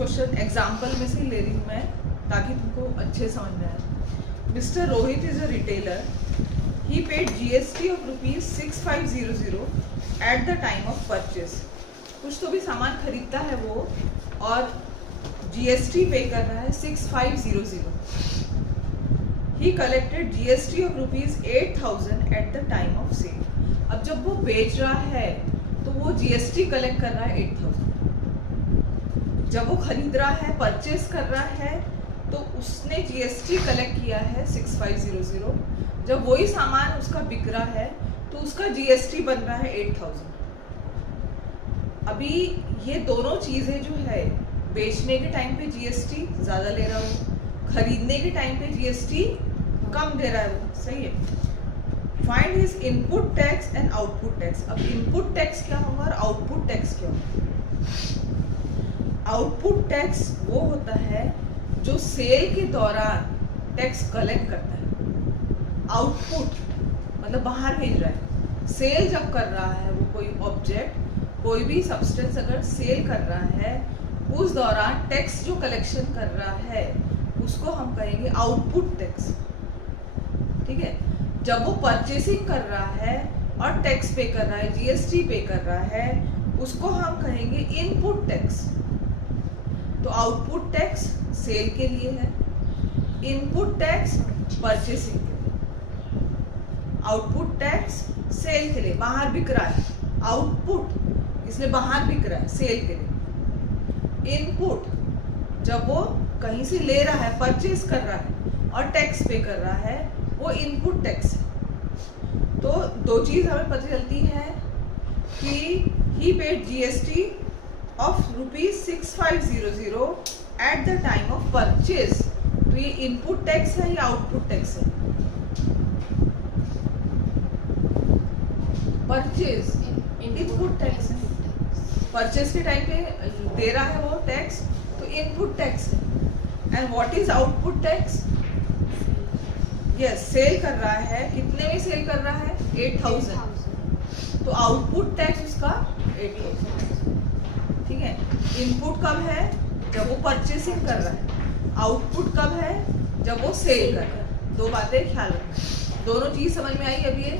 Question example में से ले रही हूँ मैं ताकि तुमको अच्छे समझ में आए. Mister Rohit is a retailer. He paid GST of ₹6500 at the time of purchase. कुछ तो भी सामान खरीदता है वो और GST पे कर रहा है 6500. He collected GST of ₹8000 at the time of sale. अब जब वो बेच रहा है तो वो GST कलेक्ट कर रहा है 8000. जब वो खरीद रहा है, परचेस कर रहा है, तो उसने GST कलेक्ट किया है 6500. जब वही सामान उसका बिक रहा है तो उसका GST बन रहा है 8000. अभी ये दोनों चीज़ें जो है, बेचने के टाइम पे GST ज़्यादा ले रहा हो, खरीदने के टाइम पे GST कम दे रहा है वो. सही है. Find his input tax and output tax. अब इनपुट टैक्स क्या होगा और आउटपुट टैक्स क्या होगा? आउटपुट टैक्स वो होता है जो सेल के दौरान टैक्स कलेक्ट करता है. आउटपुट मतलब बाहर भेज रहा है. सेल जब कर रहा है वो कोई ऑब्जेक्ट, कोई भी सब्सटेंस अगर सेल कर रहा है, उस दौरान टैक्स जो कलेक्शन कर रहा है उसको हम कहेंगे आउटपुट टैक्स. ठीक है. जब वो परचेसिंग कर रहा है और टैक्स पे कर रहा है, GST पे कर रहा है, उसको हम कहेंगे इनपुट टैक्स. तो आउटपुट टैक्स सेल के लिए है, इनपुट टैक्स परचेसिंग के लिए. आउटपुट टैक्स सेल के लिए, बाहर बिक रहा है. आउटपुट इसलिए बाहर बिक रहा है, सेल के लिए. इनपुट जब वो कहीं से ले रहा है, परचेस कर रहा है और टैक्स पे कर रहा है, वो इनपुट टैक्स है. तो दो चीज हमें पता चलती है कि he paid GST of ₹6500 at the time of purchase. तो ये इनपुट टैक्स है या आउटपुट टैक्स है? परचेज इनपुट टैक्स है. परचेज के टाइम पे दे रहा है वो टैक्स, तो इनपुट टैक्स है. And what is output tax? Yes, sale कर रहा है. कितने में सेल कर रहा है? 8000. तो आउटपुट टैक्स उसका 8000. ठीक है. इनपुट कब है? जब वो परचेसिंग कर रहा है. आउटपुट कब है? जब वो सेल कर रहा है. दो बातें ख्याल रखना. दोनों चीज समझ में आई अभी? ये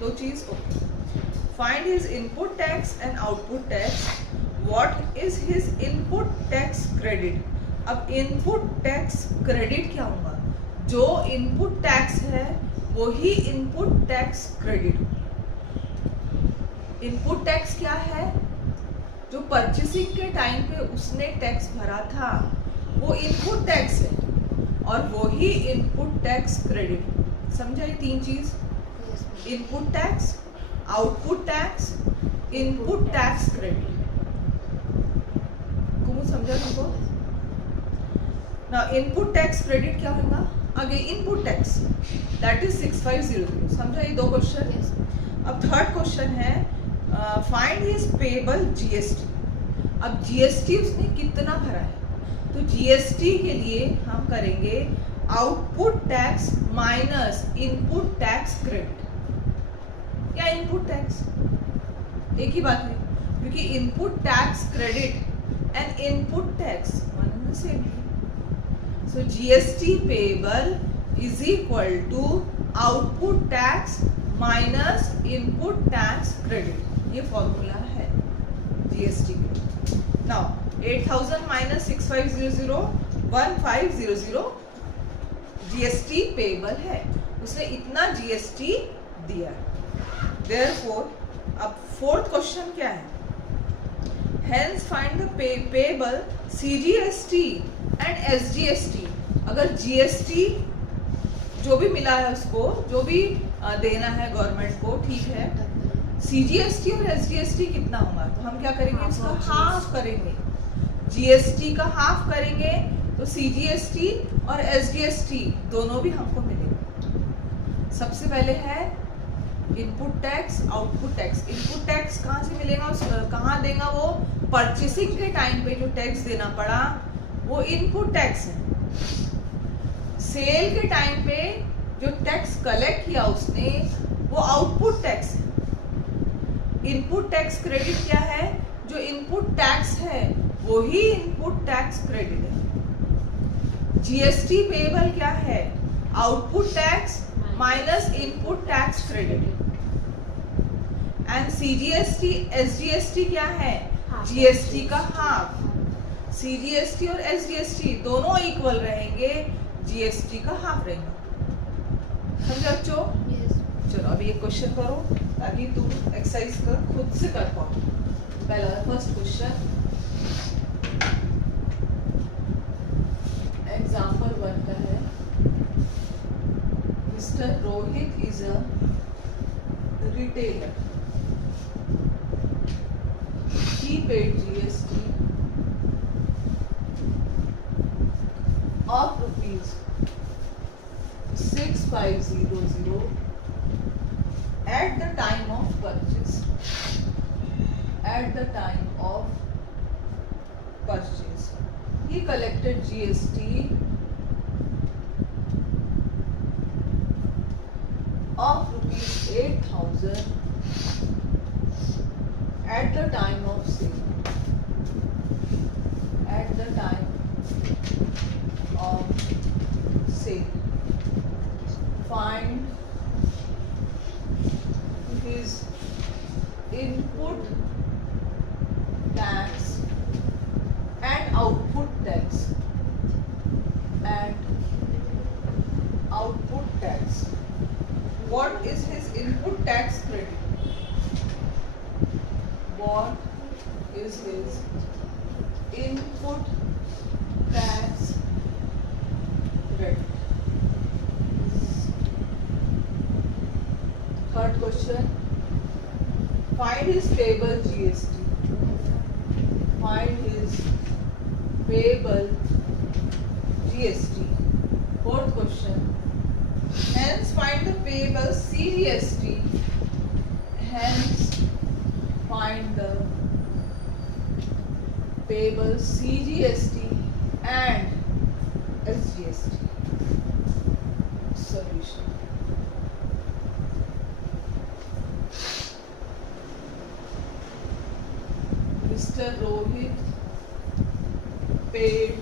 दो चीज. Okay. Find his input tax and output tax. What is his input tax credit? अब इनपुट टैक्स क्रेडिट क्या होगा? जो इनपुट टैक्स है वो ही input tax credit. Input tax क्या है? जो परचेसिंग के टाइम पे उसने टैक्स भरा था वो इनपुट टैक्स है, और वो ही इनपुट टैक्स क्रेडिट. समझाई तीन चीज? Input tax, output tax, input tax credit. कुछ समझा तुमको? ना इनपुट टैक्स क्रेडिट क्या होगा? आगे इनपुट टैक्स दैट इज 6500. समझा ये दो क्वेश्चन? अब थर्ड क्वेश्चन है फाइंड हिज पेबल GST. अब GST उसने कितना भरा है? तो GST के लिए हम करेंगे output tax minus input tax credit. क्या इनपुट टैक्स? एक ही बात है, क्योंकि input tax credit and input tax one and the same. So GST payable is equal to output tax minus input tax credit. ये फॉर्मूला है GST के. Now 8000 minus 6500 1500 GST payable है. उसने इतना GST दिया. देयरफॉर अब फोर्थ क्वेश्चन क्या है? Hence find the payable CGST and SGST. अगर GST जो भी मिला है उसको, जो भी देना है गवर्नमेंट को, ठीक है. CGST और SGST कितना होगा? तो हम क्या करेंगे? इसको हाफ करेंगे. GST का हाफ करेंगे तो CGST और SGST दोनों भी हमको मिलेंगे. सबसे पहले है input tax, output tax. Input tax कहाँ से मिलेगा? कहाँ देगा वो? परचेसिंग के टाइम पे जो टैक्स देना पड़ा वो इनपुट टैक्स है. सेल के टाइम पे जो टैक्स कलेक्ट किया उसने वो आउटपुट टैक्स है. इनपुट टैक्स क्रेडिट क्या है? जो इनपुट टैक्स है वही इनपुट टैक्स क्रेडिट है। जीएसटी पेएबल क्या है? Output tax minus input tax credit. And CGST SGST क्या है? जीएसटी का हाफ। सीजीएसटी और एसजीएसटी दोनों इक्वल रहेंगे, जीएसटी का हाफ रहेगा। समझे बच्चों? चलो अभी एक क्वेश्चन करो ताकि तुम एक्सरसाइज कर खुद से कर पाओ। पहला फर्स्ट क्वेश्चन, एग्जाम्पल 1 का है। Mister Rohit is a retailer, he paid GST of rupees 6500 at the time of purchase. At the time of purchase, he collected GST of rupees 8,000 at the time of sale. At the time of sale, find his input tax and output tax. And output tax. What is his input tax credit? What is his input tax credit? Third question, find his payable GST. Find his payable GST. Fourth question, hence find the payable CGST. Hence find the payable CGST and SGST. Solution. Mr. Rohit paid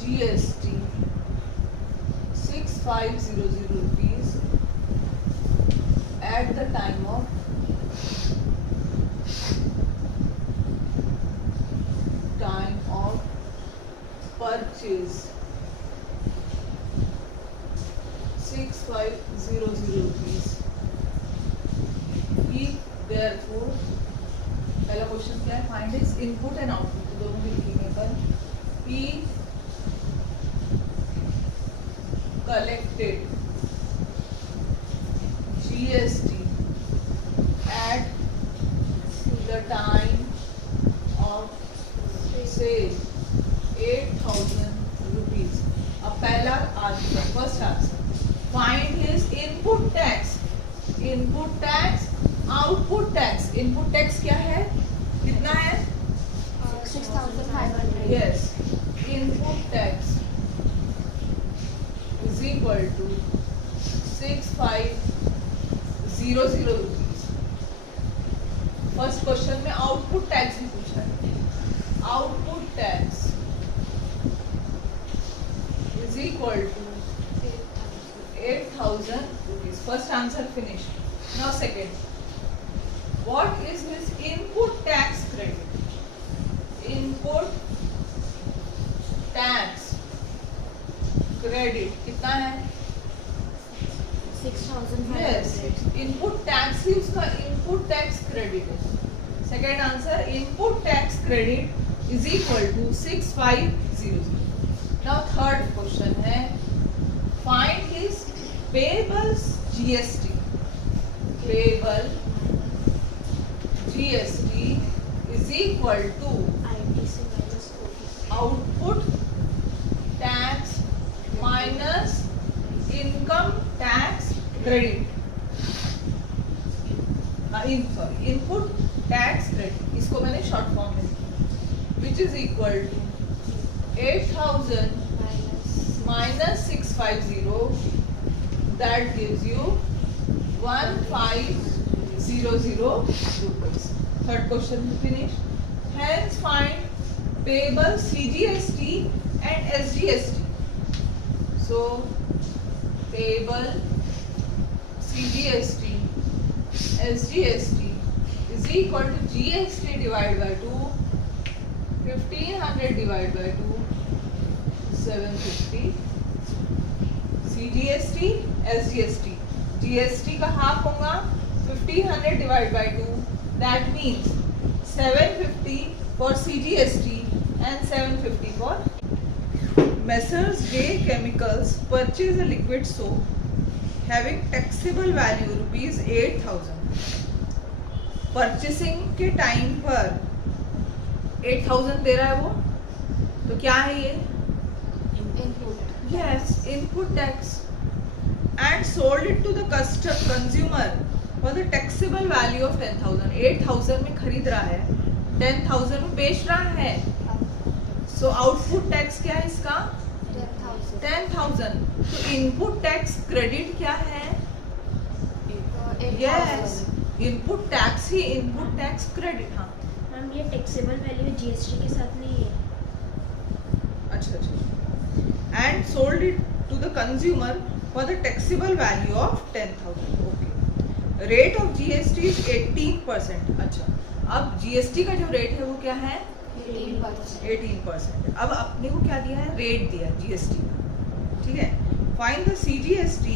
GST 6500 rupees at the time of purchase. 6500 rupees. He therefore, पहला question क्या है? Find his input and output, तो दोनों भी लिखेंगे अपन। He collected GST at the time of sale 8,000 rupees. अब पहला answer, first answer, find his input tax. Input tax, output tax. Input tax क्या है? कितना है? 6,500. Yes, input tax is equal to 6500 rupees. First question में output tax भी पूछा है। Output tax is equal to 8,000 rupees. First answer finished. Now second. What is his input tax credit? Input tax credit कितना है? 6,500. Yes. Input tax ही उसका input tax credit है. Second answer, input tax credit is equal to 6500. Now third question है, find his payable GST. Payable GST is equal to ITC minus OTC. output tax minus income tax credit. Input tax credit, इसको मैंने short form में लिखा, which is equal to 8,000 minus 650, that gives you 1500 rupees. Third question finished. Hence find payable CGST and SGST. So payable CGST SGST is equal to GST divided by 2, 1500 divided by 2, 750. CGST SGST, GST का half होगा 1500 divided by 2, that means 750 for CGST and 750 for Messrs J Chemicals purchase a liquid soap having taxable value rupees 8000. Purchasing के time पर 8000 दे रहा है वो, तो क्या है ये? Input. Yes, input tax. And sold it to the consumer for the taxable value of 10,000. 8,000 में खरीद रहा है, 10,000 में बेच रहा है. So output tax क्या है इसका? 10,000. 10,000. तो input tax credit क्या है? 8,000. Yes, input tax ही input tax credit. हाँ, मैम ये टैक्सेबल वैल्यू जीएसटी के साथ नहीं है. अच्छा अच्छा. And sold it to the consumer for the taxable value of 10,000. Okay. Rate of GST is 18%. अच्छा, अब GST का जो रेट है वो क्या है? 18%. 18%. अब अपने को क्या दिया है? रेट दिया है GST का. ठीक है. Find the CGST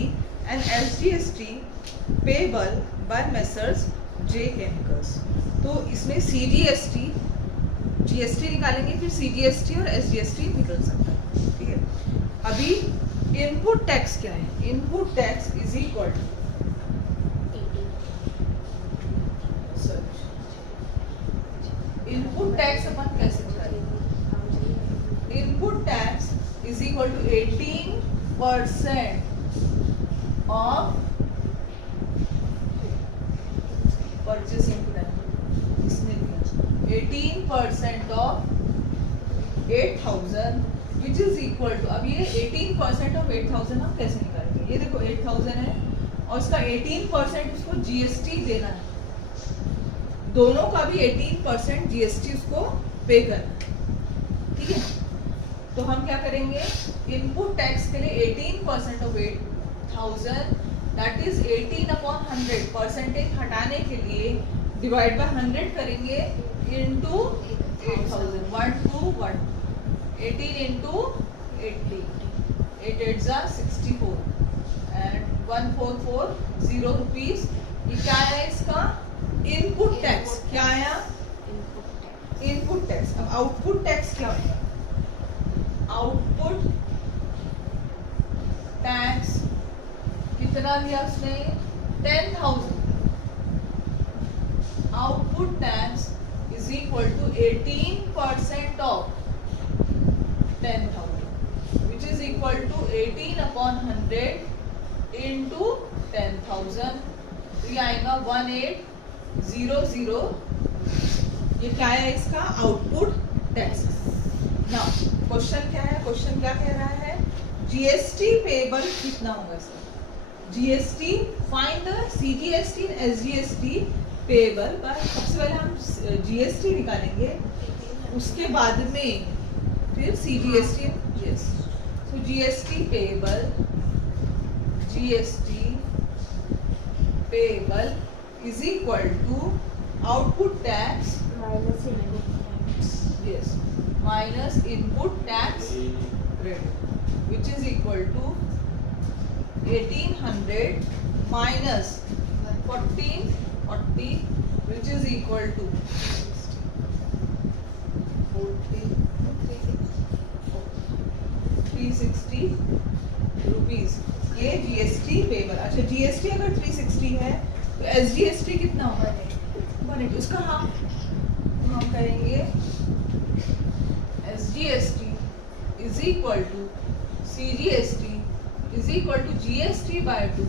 and SGST payable by Messrs J Chemicals. तो इसमें CGST GST निकालेंगे, फिर CGST और SGST निकल सकता है. ठीक है. अभी इनपुट टैक्स क्या है? Input tax is equal to input tax अपन कैसे निकालेंगे? Input tax is equal to 18% of purchasing price. इसने दिया 18% of 8,000 which is equal to, अब ये 18% ऑफ 8,000 हम कैसे निकालेंगे? ये देखो 8,000 है और इसका 18% उसको GST देना है. दोनों का भी 18% GST उसको पे करना है. ठीक है. तो हम क्या करेंगे? इनपुट टैक्स के लिए 18% of 8,000 that is 18 upon 100. Percentage हटाने के लिए डिवाइड बाय 100 करेंगे into 8,000. 1 2 1 18 into 80. 8 8s are 64 and 1440 rupees. ये क्या है इसका? Input tax. क्या आया? Input tax. अब आउटपुट टैक्स क्या होगा? आउटपुट टैक्स कितना दिया उसने? 10,000. Output tax is equal to 18% of 10,000, which is equal to 18 upon 100 into 10,000. तो ये आएगा 1800. ये क्या है इसका? Output tax. नाउ क्वेश्चन क्या है? क्वेश्चन क्या कह रहा है? जीएसटी पेबल कितना होगा इसका? GST find the CGST and SGST payable. सबसे पहले हम जीएसटी निकालेंगे, उसके बाद में फिर CGST. yes, so GST payable is equal to output tax minus input tax. yes minus input tax credit, which is equal to 1800 minus 1440, which is equal to 360 rupees. ये GST payable. अच्छा, GST अगर 360 है तो SGST कितना होगा? 180. उसका हम करेंगे SGST is equal to CGST is equal to GST by 2,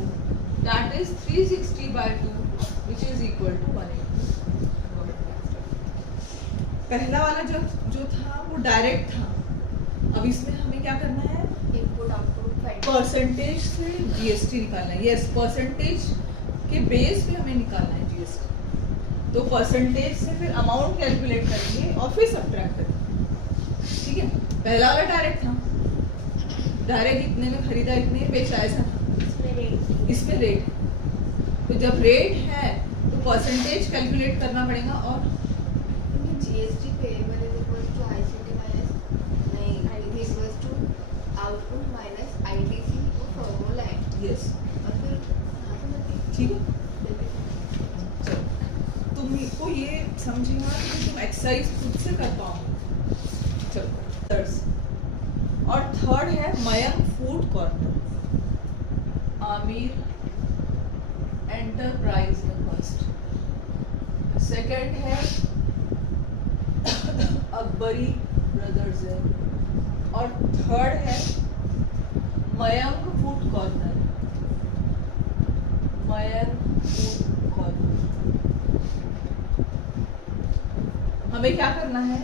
that is 360 by 2, which is equal to 180. पहला वाला जो था वो डायरेक्ट था. अब इसमें हमें क्या करना है? Input output find. परसेंटेज से जीएसटी निकालना है. यस, परसेंटेज के बेस पे हमें निकालना है जीएसटी. तो परसेंटेज से फिर अमाउंट कैलकुलेट करेंगे और फिर सब्ट्रैक्ट करेंगे. ठीक है, पहला वाला डायरेक्ट था, डायरेक्ट इतने में खरीदा इतने में बेचा, ऐसा इसमें रेट इसमें रेट। तो जब रेट है तो परसेंटेज कैलकुलेट करना पड़ेगा और GST payable is equal to ICT minus नहीं it is equals to output minus ITC वो फॉर्मूला है यस और फिर यहाँ से मतलब ठीक है। चलो तुमको ये समझेगा कि तुम एक्सरसाइज खुद से कर पाओगे। चलो और थर्ड है Mayank food corner, Aamir enterprise है फर्स्ट, सेकंड है अकबरी ब्रदर्स है और थर्ड है Mayank food corner, Mayank food corner. हमें क्या करना है,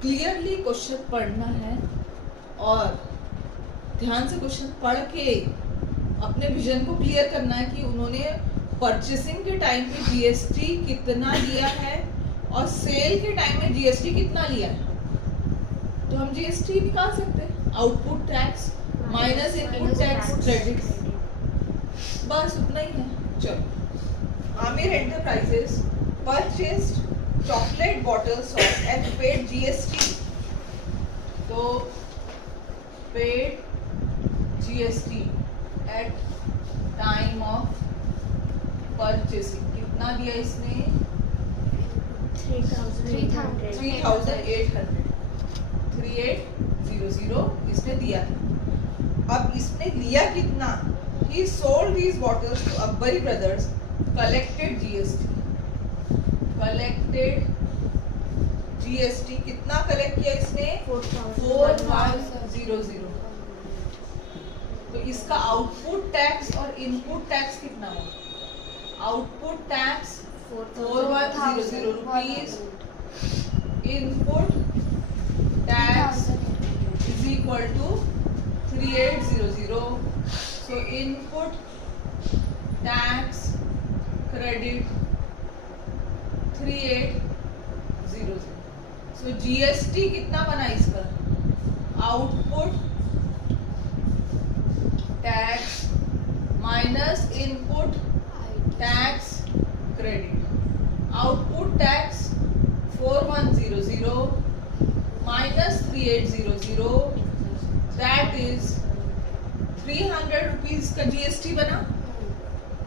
क्लियरली क्वेश्चन पढ़ना है और ध्यान से क्वेश्चन पढ़ के अपने विजन को क्लियर करना है कि उन्होंने परचेसिंग के टाइम पे जीएसटी कितना लिया है और सेल के टाइम में जीएसटी कितना लिया है। तो हम जीएसटी निकाल सकते हैं, output tax minus input tax credit, बस उतना ही है। चलो, Aamir enterprises purchased chocolate bottles of and paid GST, तो paid GST at time of purchasing कितना दिया इसने, 3,800 3800 इसने दिया था। अब इसने लिया कितना, he sold these bottles to Akbari Brothers, collected GST, collected GST कितना कलेक्ट किया इसने, 4100। तो इसका आउटपुट टैक्स और इनपुट टैक्स कितना होगा, output tax 4100 rupees, input tax is equal to 3800। So input tax credit 3800। So GST कितना बना इसका, output tax minus input tax credit, output tax 4100 minus 3800, that is 300 rupees का जीएसटी बना।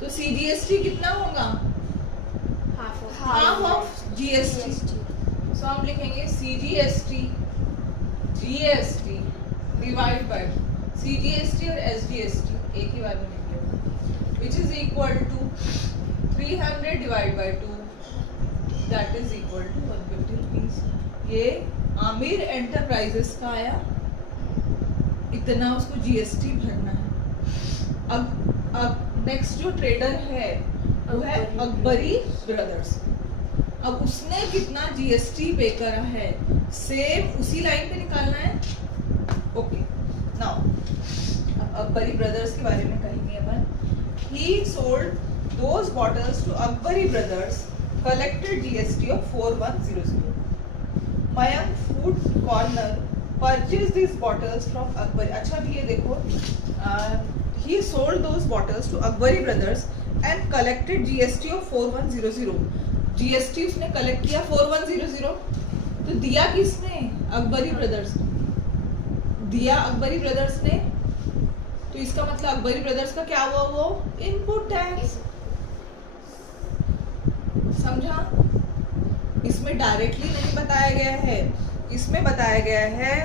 तो CGST कितना होगा, हाफ ऑफ जीएसटी। सो हम लिखेंगे CGST GST divide by CGST और एसजीएसटी एक ही बार में लिख लेंगे, which is equal to 300 divide by 2, that is equal to 150 rupees. ये आमिर एंटरप्राइजेस का आया, इतना उसको जीएसटी भरना है। अब नेक्स्ट जो ट्रेडर है वो है अकबरी ब्रदर्स। अब उसने कितना जीएसटी पे करा है, सेम उसी लाइन पे निकालना है। ओके, नाउ अकबरी ब्रदर्स के बारे में कहेंगे अपन। He sold those bottles to Akbari brothers, collected GST of 4100। Mayank food corner purchase this bottles from Akbari. अच्छा अभी ये देखो, he sold those bottles to Akbari Brothers and collected GST of 4100। GST उसने कलेक्ट किया 4100, तो दिया किसने, अकबरी ब्रदर्स दिया, अकबरी ब्रदर्स ने। तो इसका मतलब अकबरी ब्रदर्स का क्या हुआ, वो इनपुट टैक्स। समझा, इसमें डायरेक्टली नहीं बताया गया है, इसमें बताया गया है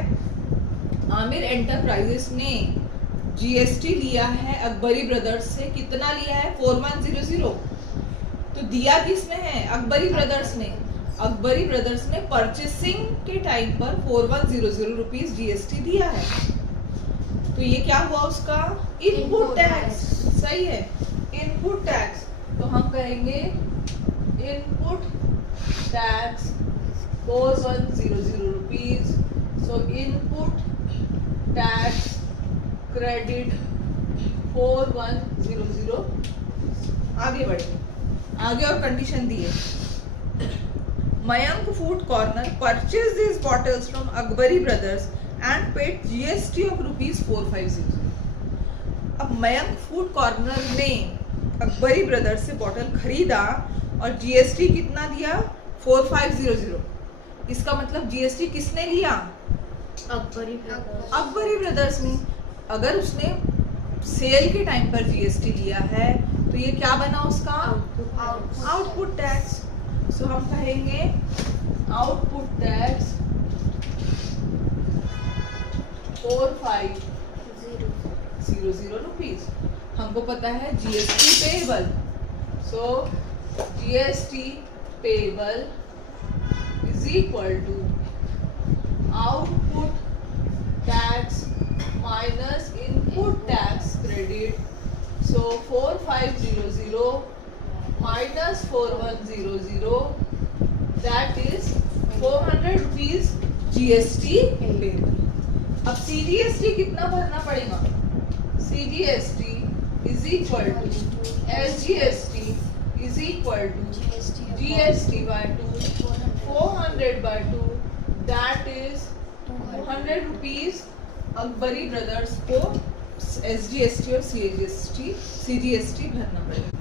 आमिर एंटरप्राइजेस ने जीएसटी लिया है अकबरी ब्रदर्स से, कितना लिया है 4100। तो दिया किसने है, अकबरी ब्रदर्स ने। अकबरी ब्रदर्स ने परचेसिंग के टाइम पर 4100 रुपीज जीएसटी दिया है। तो ये क्या हुआ उसका, इनपुट टैक्स। सही है, इनपुट टैक्स। तो हम कहेंगे इनपुट टैक्स 4100 रुपीज। सो इनपुट टैक्स क्रेडिट 4100। आगे बढ़े, आगे और कंडीशन दिए। Mayank Food Corner purchased these bottles from Akbari Brothers and paid GST of rupees 4500. अब मयंक फूड कॉर्नर ने अकबरी ब्रदर्स से बॉटल खरीदा और जीएसटी कितना दिया 4500. इसका मतलब जीएसटी किसने लिया? अकबरी ब्रदर्स ने. अगर उसने सेल के टाइम पर जीएसटी लिया है तो ये क्या बना उसका? Output tax. सो हम कहेंगे आउटपुट टैक्स 4500 रुपीज. हमको पता है GST payable. So GST payable is equal to output tax minus input tax credit. So 4500 minus 4100, that is 400 rupees GST payable. अब CGST कितना भरना पड़ेगा? CGST is equal to SGST is equal to GST by 2, 400 by 2, that is 200 rupees. Akbari brothers को SGST और CGST भरना पड़ेगा.